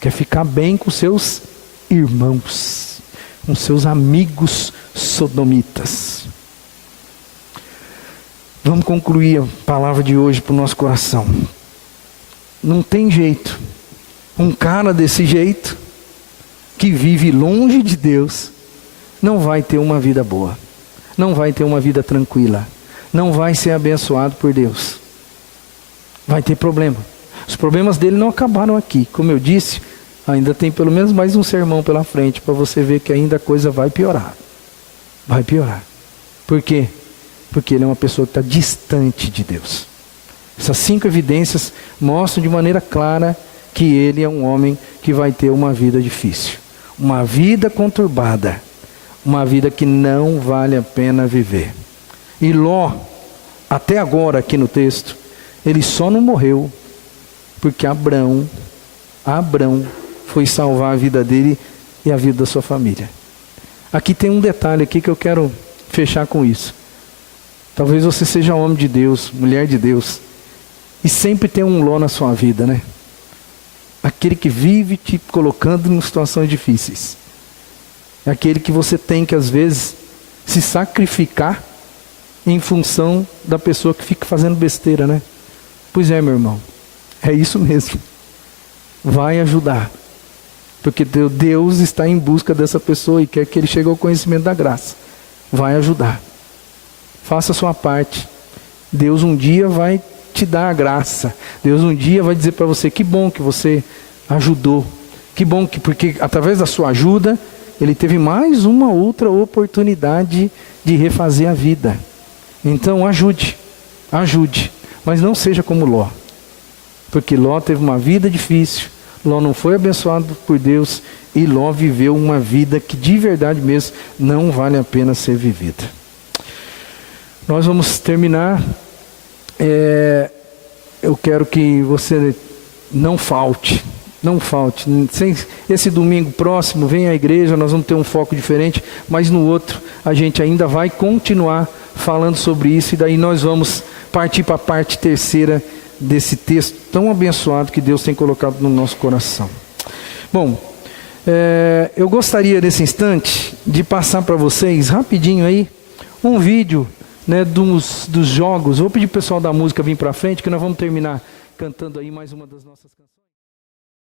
Quer ficar bem com seus irmãos. com seus amigos sodomitas. Vamos concluir a palavra de hoje para o nosso coração. Não tem jeito. Um cara desse jeito, que vive longe de Deus, não vai ter uma vida boa. Não vai ter uma vida tranquila. Não vai ser abençoado por Deus. Vai ter problema. Os problemas dele não acabaram aqui. Como eu disse, ainda tem pelo menos mais um sermão pela frente, para você ver que ainda a coisa vai piorar. Vai piorar. Por quê? Porque ele é uma pessoa que está distante de Deus. Essas 5 evidências mostram de maneira clara que ele é um homem que vai ter uma vida difícil. Uma vida conturbada. Uma vida que não vale a pena viver. E Ló, até agora aqui no texto, ele só não morreu porque Abrão foi salvar a vida dele e a vida da sua família. Aqui tem um detalhe aqui que eu quero fechar com isso. Talvez você seja homem de Deus, mulher de Deus, e sempre tem um Ló na sua vida, né? Aquele que vive te colocando em situações difíceis. É aquele que você tem que às vezes se sacrificar em função da pessoa que fica fazendo besteira, né? Pois é, meu irmão, é isso mesmo. Vai ajudar. Porque Deus está em busca dessa pessoa e quer que ele chegue ao conhecimento da graça. Vai ajudar. Faça a sua parte. Deus um dia vai te dar a graça. Deus um dia vai dizer para você, que bom que você ajudou. Que bom que, porque através da sua ajuda, ele teve mais uma outra oportunidade de refazer a vida. Então ajude. Mas não seja como Ló. Porque Ló teve uma vida difícil. Ló não foi abençoado por Deus. E Ló viveu uma vida que de verdade mesmo não vale a pena ser vivida. Nós vamos terminar. Eu quero que você não falte. Não falte. Esse domingo próximo, vem à igreja, nós vamos ter um foco diferente. Mas no outro, a gente ainda vai continuar falando sobre isso. E daí nós vamos partir para a parte terceira desse texto tão abençoado que Deus tem colocado no nosso coração. Bom, eu gostaria nesse instante de passar para vocês rapidinho aí um vídeo, né, dos jogos. Vou pedir o pessoal da música vir para frente, que nós vamos terminar cantando aí mais uma das nossas canções.